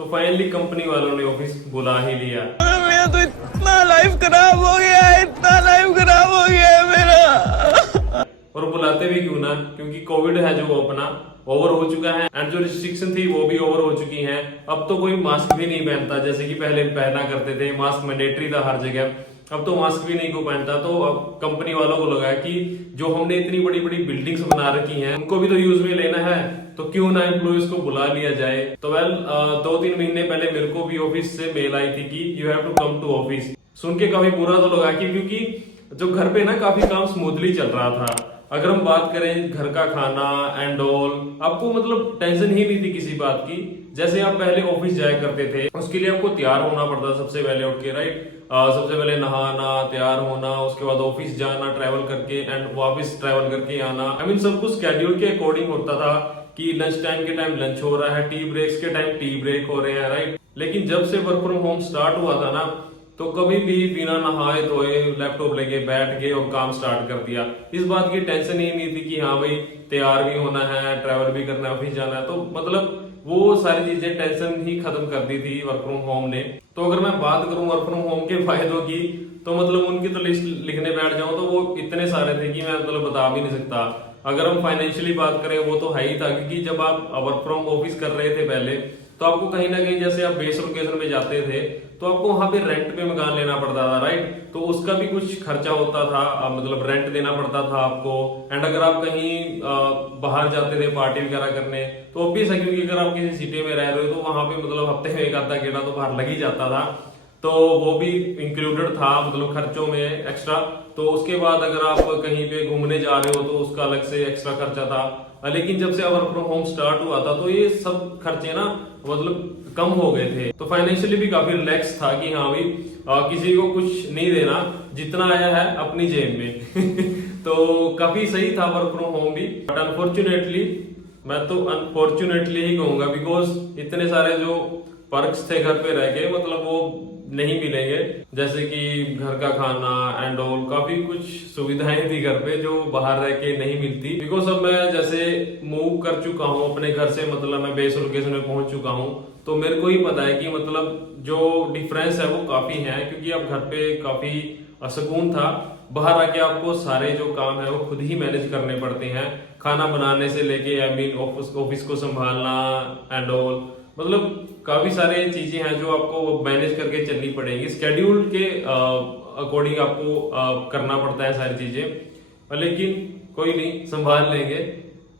तो finally company वालों ने ऑफिस बुला ही लिया। मेरा तो इतना लाइफ खराब हो गया है, इतना लाइफ खराब हो गया है मेरा। और बुलाते भी क्यों ना, क्योंकि कोविड है जो वो अपना ओवर हो चुका है एंड जो रिस्ट्रिक्शन थी वो भी ओवर हो चुकी हैं। अब तो कोई मास्क भी नहीं पहनता, जैसे कि पहले पहना करते थे, मास्क मैंडेटरी था हर जगह। अब तो मास्क भी नहीं को पहनता। तो अब कंपनी वालों को लगा कि जो हमने इतनी बड़ी बड़ी बिल्डिंग्स बना रखी हैं उनको भी तो यूज में लेना है, तो क्यों ना एम्प्लॉइज को बुला लिया जाए। तो वेल 2-3 महीने पहले मेरे को भी ऑफिस से मेल आई थी कि you have to come to office. सुन के काफी बुरा तो लगा कि क्योंकि जो घर पे ना काफी काम स्मूथली चल रहा था। अगर हम बात करें घर का खाना एंड ऑल, आपको मतलब टेंशन ही नहीं थी किसी बात की। जैसे आप पहले ऑफिस जाया करते थे, उसके लिए आपको तैयार होना पड़ता सबसे पहले उठ के, राइट। सबसे पहले नहाना, तैयार होना, उसके बाद ऑफिस जाना ट्रैवल करके एंड वापस ट्रैवल करके आना। आई मीन सब कुछ शेड्यूल के अकॉर्डिंग होता था कि लंच टाइम के टाइम लंच हो रहा है, टी ब्रेक्स के टाइम टी ब्रेक हो रहे हैं, राइट। लेकिन जब से वर्क फ्रॉम होम स्टार्ट हुआ था ना, तो कभी भी बिना नहाए धोए लैपटॉप लेके बैठ गए और काम स्टार्ट कर दिया। इस बात की टेंशन ही नहीं थी कि हाँ भाई तैयार भी होना है, ट्रैवल भी करना है, ऑफिस जाना है। तो मतलब वो सारी चीजें टेंशन ही खत्म कर दी थी वर्क फ्रॉम होम ने। तो अगर मैं बात करूं वर्क फ्रॉम होम के फायदों की, तो मतलब उनकी तो लिस्ट लिखने बैठ जाऊं तो वो इतने सारे थे कि मैं मतलब बता भी नहीं सकता। अगर हम फाइनेंशियली बात करें वो तो है ही था, क्योंकि जब आप वर्क फ्रॉम ऑफिस कर रहे थे पहले, तो आपको कहीं ना कहीं जैसे आप बेस लोकेशन पे जाते थे तो आपको वहां पे रेंट पे मकान लेना पड़ता था, राइट। तो उसका भी कुछ खर्चा होता था, मतलब रेंट देना पड़ता था आपको। एंड अगर आप कहीं बाहर जाते थे पार्टी वगैरह करने, तो ऑब्वियस है क्योंकि अगर आप किसी सिटी में रह रहे हो तो वहां पे मतलब हफ्ते में एक आधा गेड़ा तो बाहर लग ही जाता था। तो वो भी इंक्लूडेड था मतलब खर्चों में एक्स्ट्रा। तो उसके बाद अगर आप कहीं पे घूमने जा रहे हो तो उसका अलग से एक्स्ट्रा खर्चा था। लेकिन जब से वर्क फ्रॉम होम स्टार्ट हुआ था तो ये सब खर्चे ना मतलब कम हो गए थे। तो फाइनेंशियली भी काफी रिलैक्स था कि हाँ भाई किसी को कुछ नहीं देना, जितना आया है अपनी जेब में। तो काफी सही था वर्क फ्रॉम होम भी। बट अनफॉर्चुनेटली, मैं तो अनफॉर्चुनेटली ही कहूंगा, बिकॉज इतने सारे जो पर्क्स थे घर पे रह के मतलब वो नहीं मिलेंगे। जैसे कि घर का खाना एंड ऑल, काफी कुछ सुविधाएं थी घर पे जो बाहर रह के नहीं मिलती। बिकॉज अब मैं जैसे मूव कर चुका हूँ अपने घर से, मतलब मैं बेस लोकेशन में पहुंच चुका हूँ, तो मेरे को ही पता है कि मतलब जो डिफरेंस है वो काफी है। क्योंकि अब घर पे काफी सुकून था, बाहर आके आपको सारे जो काम है वो खुद ही मैनेज करने पड़ते हैं। खाना बनाने से लेके आई मीन ऑफिस को संभालना एंड ऑल, मतलब काफी सारे चीजें हैं जो आपको मैनेज करके चलनी पड़ेगी। स्केड्यूल के अकॉर्डिंग आपको करना पड़ता है सारी चीजें। लेकिन कोई नहीं, संभाल लेंगे,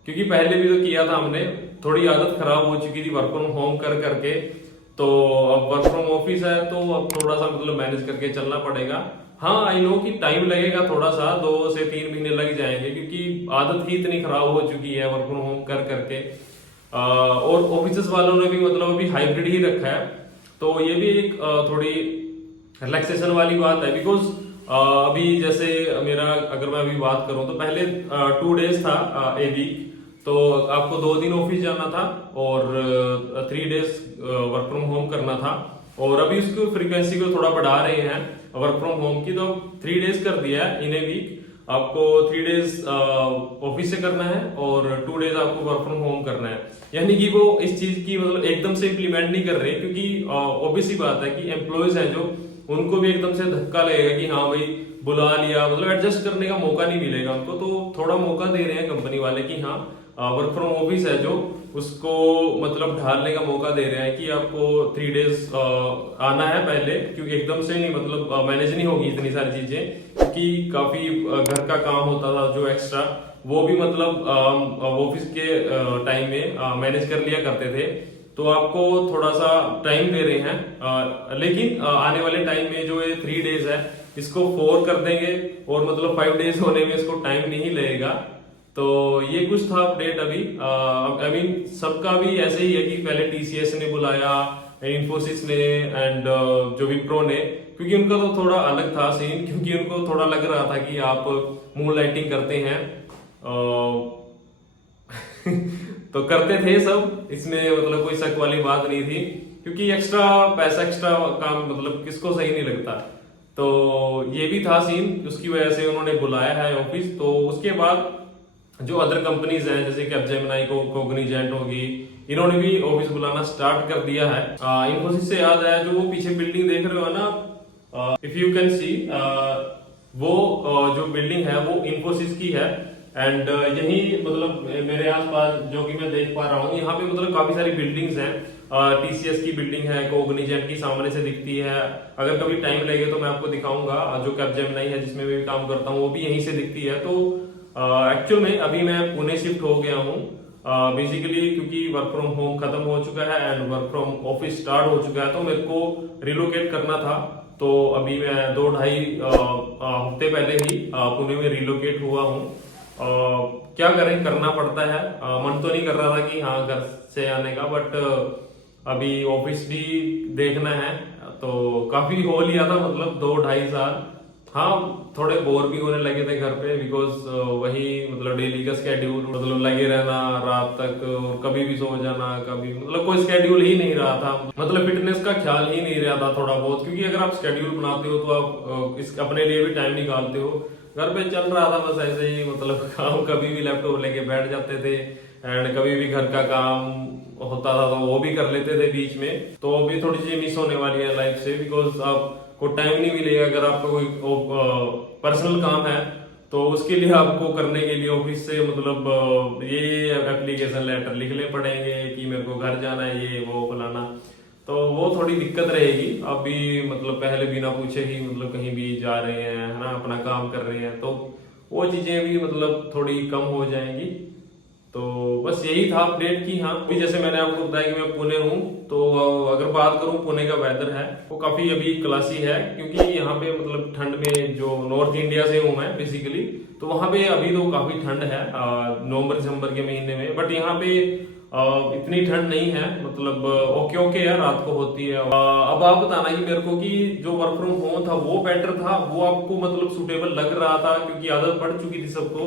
क्योंकि पहले भी तो किया था हमने। थोड़ी आदत खराब हो चुकी थी वर्क फ्रॉम होम कर करके, तो अब वर्क फ्रॉम ऑफिस है तो अब थोड़ा सा मतलब मैनेज करके चलना पड़ेगा। हाँ आई नो कि टाइम लगेगा, थोड़ा सा 2 से 3 महीने लग जाएंगे, क्योंकि आदत ही इतनी खराब हो चुकी है वर्क फ्रॉम होम कर करके। और ऑफिस वालों ने भी मतलब अभी हाइब्रिड ही रखा है, तो ये भी एक थोड़ी रिलैक्सेशन वाली बात है। बिकॉज अभी जैसे मेरा अगर मैं अभी बात करूं तो पहले 2 डेज था ए वीक, तो आपको 2 दिन ऑफिस जाना था और 3 डेज वर्क फ्रॉम होम करना था। और अभी उसको फ्रीक्वेंसी को थोड़ा बढ़ा रहे हैं वर्क फ्रॉम होम की, तो 3 डेज कर दिया है इन ए वीक। आपको 3 डेज ऑफिस से करना है और 2 डेज आपको वर्क फ्रॉम होम करना है। यानी कि वो इस चीज की मतलब एकदम से इम्प्लीमेंट नहीं कर रहे, क्योंकि ऑब्वियस ही बात है कि एम्प्लॉयज हैं जो, उनको भी एकदम से धक्का लगेगा कि हाँ भाई बुला लिया, मतलब एडजस्ट करने का मौका नहीं मिलेगा उनको। तो थोड़ा मौका दे रहे हैं कंपनी वाले कि हाँ वर्क फ्रॉम ऑफिस है जो, उसको मतलब ढालने का मौका दे रहे हैं कि आपको 3 डेज आना है पहले, क्योंकि एकदम से नहीं मतलब मैनेज नहीं होगी इतनी सारी चीजें, क्योंकि काफी घर का काम होता था जो एक्स्ट्रा, वो भी मतलब ऑफिस के टाइम में मैनेज कर लिया करते थे। तो आपको थोड़ा सा टाइम दे रहे हैं, लेकिन आने वाले टाइम में जो ये 3 डेज है इसको 4 कर देंगे और मतलब 5 डेज होने में इसको टाइम नहीं लगेगा। तो ये कुछ था अपडेट अभी। आई मीन सबका भी ऐसे ही है कि पहले टीसीएस ने बुलाया, इन्फोसिस ने एंड जो विप्रो ने, क्योंकि उनका तो थोड़ा अलग था सीन, क्योंकि उनको थोड़ा लग रहा था कि आप मून लाइटिंग करते हैं। तो करते थे सब, इसमें मतलब कोई शक वाली बात नहीं थी, क्योंकि एक्स्ट्रा पैसा एक्स्ट्रा काम मतलब किसको सही नहीं लगता। तो ये भी था सीन, उसकी वजह से उन्होंने बुलाया है ऑफिस। तो उसके बाद जो अदर कंपनीज हैं जैसे कैपजेमिनी, कोग्निजेंट होगी, इन्होंने भी ऑफिस बुलाना स्टार्ट कर दिया है। इन्फोसिस से याद आया, जो वो पीछे बिल्डिंग देख रहे हो ना, इफ यू कैन सी, वो जो बिल्डिंग है वो इन्फोसिस की है। एंड यही मतलब मेरे आसपास जो कि मैं देख पा रहा हूँ, यहाँ पे मतलब काफी सारी बिल्डिंग्स हैं। टीसीएस की बिल्डिंग है, कोग्निजेंट की सामने से दिखती है। अगर कभी टाइम लगे तो मैं आपको दिखाऊंगा। जो कैपजेमिनी है जिसमें मैं भी काम करता हूँ, वो भी यहीं से दिखती है। तो एक्चुअल में अभी मैं पुणे शिफ्ट हो गया हूँ बेसिकली, क्योंकि वर्क फ्रॉम होम खत्म हो चुका है and work from office start हो चुका है। तो मेरे को रिलोकेट करना था। तो अभी मैं 2-2.5 हफ्ते पहले ही पुणे में रिलोकेट हुआ हूँ। क्या करें, करना पड़ता है। मन तो नहीं कर रहा था कि हाँ घर से आने का, बट अभी ऑफिस भी देखना है। तो काफी हो लिया था, मतलब 2-2.5 साल। हाँ, थोड़े बोर भी होने लगे थे घर पे, बिकॉज वही मतलब डेली का स्केड्यूल, मतलब लगे रहना रात तक, और कभी भी सो जाना, कभी मतलब कोई स्केड्यूल ही नहीं रहा था। मतलब फिटनेस का ख्याल ही नहीं रहा था थोड़ा बहुत, क्योंकि अगर आप स्केड्यूल बनाते हो तो आप इस अपने लिए भी टाइम निकालते हो। घर पे चल रहा था बस ऐसे ही, मतलब काम, कभी भी लैपटॉप लेके बैठ जाते थे एंड कभी भी घर का काम होता था तो वो भी कर लेते थे बीच में। तो अभी थोड़ी सी मिस होने वाली है लाइफ से, बिकॉज आपको टाइम नहीं मिलेगा। अगर आपका कोई पर्सनल काम है तो उसके लिए आपको करने के लिए ऑफिस से मतलब ये एप्लीकेशन लेटर लिखने पड़ेंगे कि मेरे को घर जाना है, ये वो फलाना। तो वो थोड़ी दिक्कत रहेगी। अभी मतलब पहले बिना पूछे ही मतलब कहीं भी जा रहे हैं, है ना, अपना काम कर रहे हैं, तो वो चीजें भी मतलब थोड़ी कम हो जाएंगी। तो बस यही था अपडेट की। हाँ, अभी जैसे मैंने आपको बताया कि मैं पुणे हूँ, तो अगर बात करूँ पुणे का वेदर है वो काफी अभी क्लासी है, क्योंकि यहाँ पे मतलब ठंड में, जो नॉर्थ इंडिया से हूँ मैं बेसिकली, तो वहाँ पे अभी तो काफी ठंड है नवंबर दिसंबर के महीने में। बट यहाँ पे इतनी ठंड नहीं है, मतलब ओके ओके है, रात को होती है। अब आप बताना कि मेरे को कि जो वर्क फ्रॉम होम था वो बेटर था, वो आपको मतलब सुटेबल लग रहा था, क्योंकि आदत पड़ चुकी थी सबको,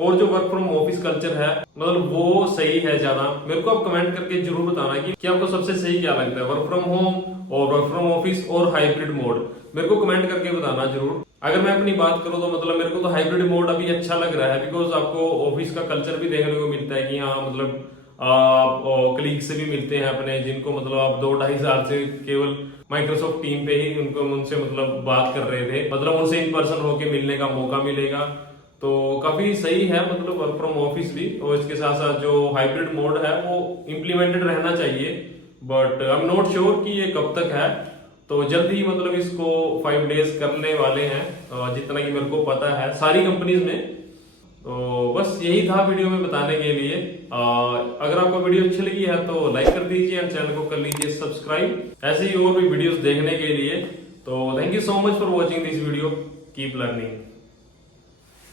और जो वर्क फ्रॉम ऑफिस कल्चर है मतलब वो सही है ज्यादा। मेरे को आप कमेंट करके जरूर बताना कि आपको सबसे सही क्या लगता है, वर्क फ्रॉम होम और वर्क फ्रॉम ऑफिस और हाइब्रिड मोड। मेरे को कमेंट करके बताना जरूर। अगर मैं अपनी बात करूं तो मतलब मेरे को तो हाइब्रिड मोड अभी अच्छा लग रहा है, बिकॉज आपको ऑफिस का कल्चर भी देखने को मिलता है कि हाँ मतलब कलीग से भी मिलते हैं अपने, जिनको मतलब आप 2-2.5 साल से केवल माइक्रोसॉफ्ट टीम पे ही उनसे मतलब बात कर रहे थे, मतलब उनसे इन पर्सन होके मिलने का मौका मिलेगा। तो काफी सही है मतलब वर्क फ्रॉम ऑफिस भी, और इसके साथ साथ जो हाइब्रिड मोड है वो इम्प्लीमेंटेड रहना चाहिए। But I am not sure कि ये कब तक है। तो जल्द ही मतलब इसको 5 डेज करने वाले हैं, जितना कि मेरे को पता है सारी कंपनीज में। तो बस यही था वीडियो में बताने के लिए। अगर आपको वीडियो अच्छी लगी है तो लाइक कर दीजिए एंड चैनल को कर लीजिए सब्सक्राइब, ऐसे ही और भी वीडियोस देखने के लिए। तो thank you so much for watching this video, keep learning.